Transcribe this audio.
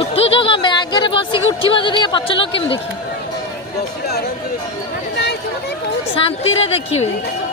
उठु तो कम आगे बसिक उठा जदि पचल केम देखिए शांति रे देखिए।